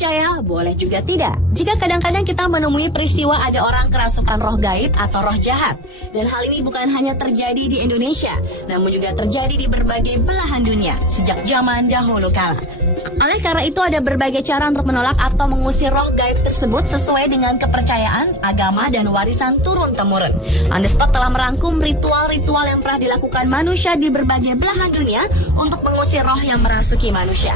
percaya, boleh juga tidak. Jika kadang-kadang kita menemui peristiwa ada orang kerasukan roh gaib atau roh jahat. Dan hal ini bukan hanya terjadi di Indonesia, namun juga terjadi di berbagai belahan dunia sejak zaman dahulu kala. Oleh karena itu ada berbagai cara untuk menolak atau mengusir roh gaib tersebut sesuai dengan kepercayaan, agama, dan warisan turun-temurun. On the Spot telah merangkum ritual-ritual yang pernah dilakukan manusia di berbagai belahan dunia untuk mengusir roh yang merasuki manusia.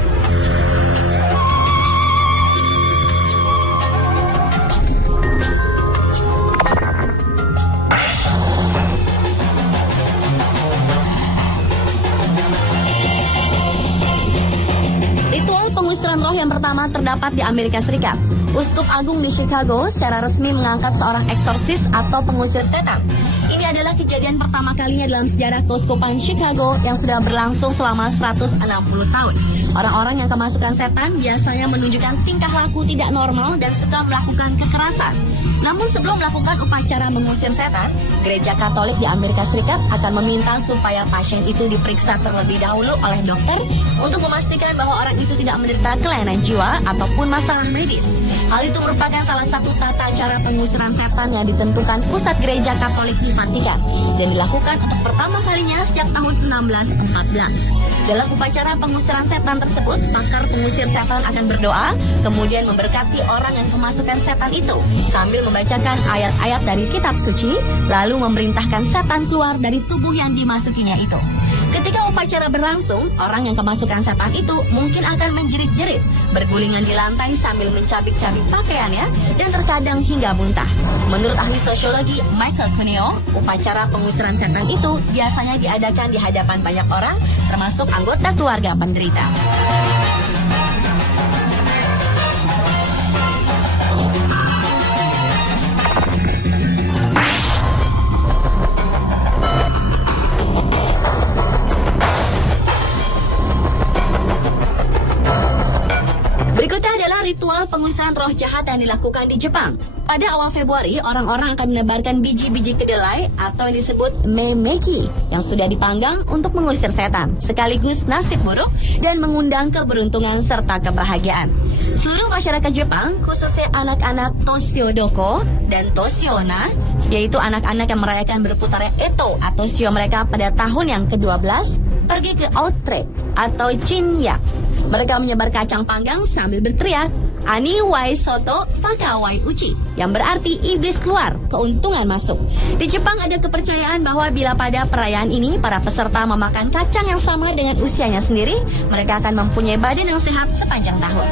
Ritual pengusiran roh yang pertama terdapat di Amerika Serikat. Uskup Agung di Chicago secara resmi mengangkat seorang eksorsis atau pengusir setan. Ini adalah kejadian pertama kalinya dalam sejarah keuskupan Chicago yang sudah berlangsung selama 160 tahun. Orang-orang yang kemasukan setan biasanya menunjukkan tingkah laku tidak normal dan suka melakukan kekerasan. Namun sebelum melakukan upacara mengusir setan, Gereja Katolik di Amerika Serikat akan meminta supaya pasien itu diperiksa terlebih dahulu oleh dokter untuk memastikan bahwa orang itu tidak menderita kelainan jiwa ataupun masalah medis. Hal itu merupakan salah satu tata cara pengusiran setan yang ditentukan pusat Gereja Katolik di Vatikan dan dilakukan untuk pertama kalinya sejak tahun 1614. Dalam upacara pengusiran setan tersebut, pakar pengusir setan akan berdoa, kemudian memberkati orang yang kemasukan setan itu sambil membacakan ayat-ayat dari kitab suci, lalu memerintahkan setan keluar dari tubuh yang dimasukinya itu. Ketika upacara berlangsung, orang yang kemasukan setan itu mungkin akan menjerit-jerit, bergulingan di lantai sambil mencabik-cabik pakaiannya, dan terkadang hingga muntah. Menurut ahli sosiologi Michael Cuneo, upacara pengusiran setan itu biasanya diadakan di hadapan banyak orang, termasuk anggota keluarga penderita. Berikutnya adalah ritual pengusiran roh jahat yang dilakukan di Jepang. Pada awal Februari, orang-orang akan menebarkan biji-biji kedelai atau yang disebut memeki yang sudah dipanggang untuk mengusir setan, sekaligus nasib buruk dan mengundang keberuntungan serta kebahagiaan. Seluruh masyarakat Jepang, khususnya anak-anak Toshiodoko dan Toshiona, yaitu anak-anak yang merayakan berputarnya Eto atau shio mereka pada tahun yang ke-12, pergi ke Outre atau Chinya. Mereka menyebar kacang panggang sambil berteriak, Ani wai soto faka wai uchi, yang berarti iblis keluar, keuntungan masuk. Di Jepang ada kepercayaan bahwa bila pada perayaan ini para peserta memakan kacang yang sama dengan usianya sendiri, mereka akan mempunyai badan yang sehat sepanjang tahun.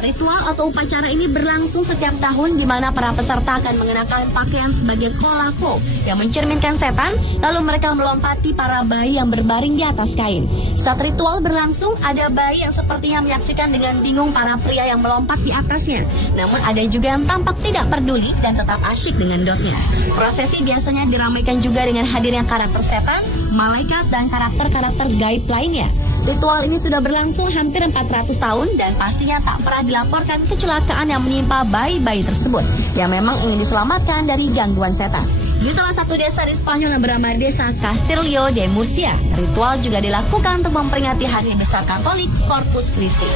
Ritual atau upacara ini berlangsung setiap tahun di mana para peserta akan mengenakan pakaian sebagai kolako yang mencerminkan setan, lalu mereka melompati para bayi yang berbaring di atas kain. Saat ritual berlangsung, ada bayi yang sepertinya menyaksikan dengan bingung para pria yang melompat di atasnya. Namun ada juga yang tampak tidak peduli dan tetap asyik dengan dotnya. Prosesi biasanya diramaikan juga dengan hadirnya karakter setan, malaikat, dan karakter-karakter gaib lainnya. Ritual ini sudah berlangsung hampir 400 tahun dan pastinya tak pernah dilaporkan kecelakaan yang menimpa bayi-bayi tersebut yang memang ingin diselamatkan dari gangguan setan. Di salah satu desa di Spanyol yang bernama Desa Castillo de Murcia, ritual juga dilakukan untuk memperingati hari besar Katolik Corpus Christi.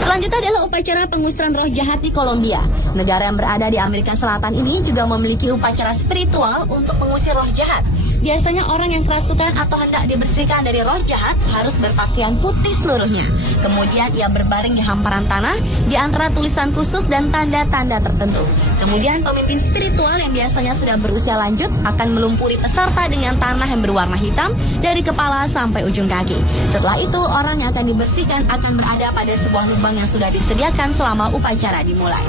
Selanjutnya adalah upacara pengusiran roh jahat di Kolombia. Negara yang berada di Amerika Selatan ini juga memiliki upacara spiritual untuk mengusir roh jahat. Biasanya orang yang kerasukan atau hendak dibersihkan dari roh jahat harus berpakaian putih seluruhnya. Kemudian ia berbaring di hamparan tanah di antara tulisan khusus dan tanda-tanda tertentu. Kemudian pemimpin spiritual yang biasanya sudah berusia lanjut akan melumpuri peserta dengan tanah yang berwarna hitam dari kepala sampai ujung kaki. Setelah itu orang yang akan dibersihkan akan berada pada sebuah lubang yang sudah disediakan selama upacara dimulai.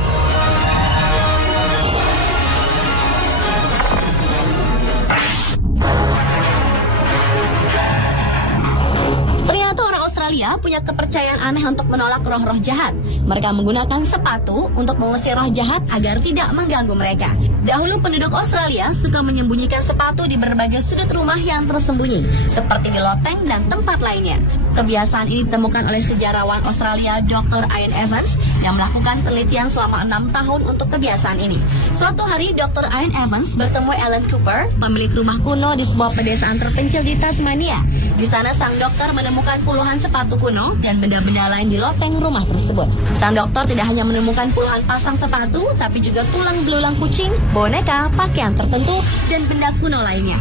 Australia punya kepercayaan aneh untuk menolak roh-roh jahat. Mereka menggunakan sepatu untuk mengusir roh jahat agar tidak mengganggu mereka. Dahulu penduduk Australia suka menyembunyikan sepatu di berbagai sudut rumah yang tersembunyi, seperti di loteng dan tempat lainnya. Kebiasaan ini ditemukan oleh sejarawan Australia Dr. Ian Evans yang melakukan penelitian selama 6 tahun untuk kebiasaan ini. Suatu hari Dr. Ian Evans bertemu Alan Cooper, pemilik rumah kuno di sebuah pedesaan terpencil di Tasmania. Di sana sang dokter menemukan puluhan sepatu kuno dan benda-benda lain di loteng rumah tersebut. Sang dokter tidak hanya menemukan puluhan pasang sepatu, tapi juga tulang belulang kucing, boneka, pakaian tertentu, dan benda kuno lainnya.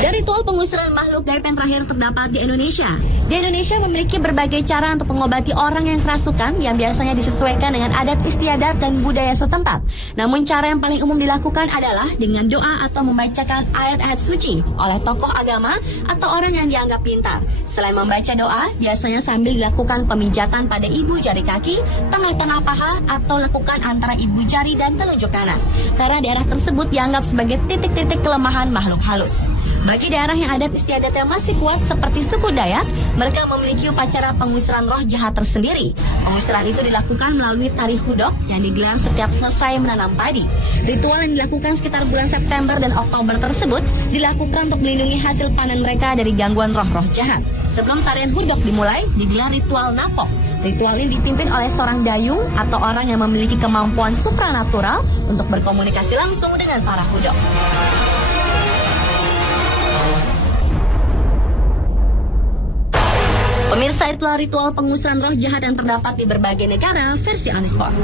Dari ritual pengusiran makhluk gaib yang terakhir terdapat di Indonesia. Di Indonesia memiliki berbagai cara untuk mengobati orang yang kerasukan yang biasanya disesuaikan dengan adat istiadat dan budaya setempat. Namun cara yang paling umum dilakukan adalah dengan doa atau membacakan ayat-ayat suci oleh tokoh agama atau orang yang dianggap pintar. Selain membaca doa, biasanya sambil dilakukan pemijatan pada ibu jari kaki, tengah-tengah paha, atau lekukan antara ibu jari dan telunjuk kanan. Karena daerah tersebut dianggap sebagai titik-titik kelemahan makhluk halus. Bagi daerah yang adat istiadatnya masih kuat seperti suku Dayak, mereka memiliki upacara pengusiran roh jahat tersendiri. Pengusiran itu dilakukan melalui tari hudok yang digelar setiap selesai menanam padi. Ritual yang dilakukan sekitar bulan September dan Oktober tersebut dilakukan untuk melindungi hasil panen mereka dari gangguan roh-roh jahat. Sebelum tarian hudok dimulai, digelar ritual napok. Ritual ini dipimpin oleh seorang dayung atau orang yang memiliki kemampuan supranatural untuk berkomunikasi langsung dengan para hudok. Pemirsa, itulah ritual pengusiran roh jahat yang terdapat di berbagai negara versi On The Spot.